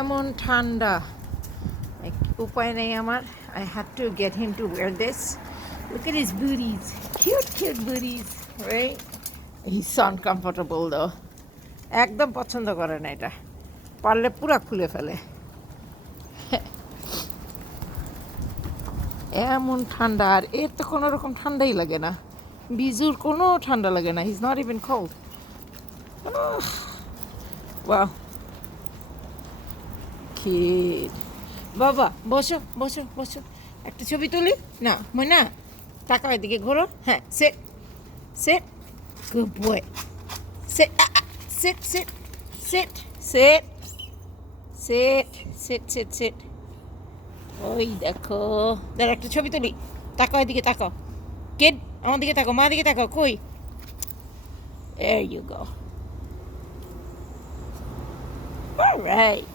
এমন ঠান্ডা, উপায় নেই আমার। I have to get him to wear this. Look at his booties, cute booties, right? He's so uncomfortable though. একদম পছন্দ করে না এটা, পারলে পুরা খুলে ফেলে। এমন ঠান্ডা, আর এর তো কোনো রকম ঠান্ডাই লাগে না, বিজুর কোনো ঠান্ডা লাগে না। He's not even cold. Wow. Kid. বাবা বসো বসো বসো, একটা ছবি তুলি না ময়না, তাকাও এদিকে, ঘোরো। হ্যাঁ, sit sit, good boy, sit sit sit sit sit sit sit sit sit। ওই দেখো, দাঁড়া একটা ছবি তুলি, তাকাও এদিকে, তাকাও কিড, আমার দিকে তাকাও, মা দিকে তাকাও, কই, there you go, all right।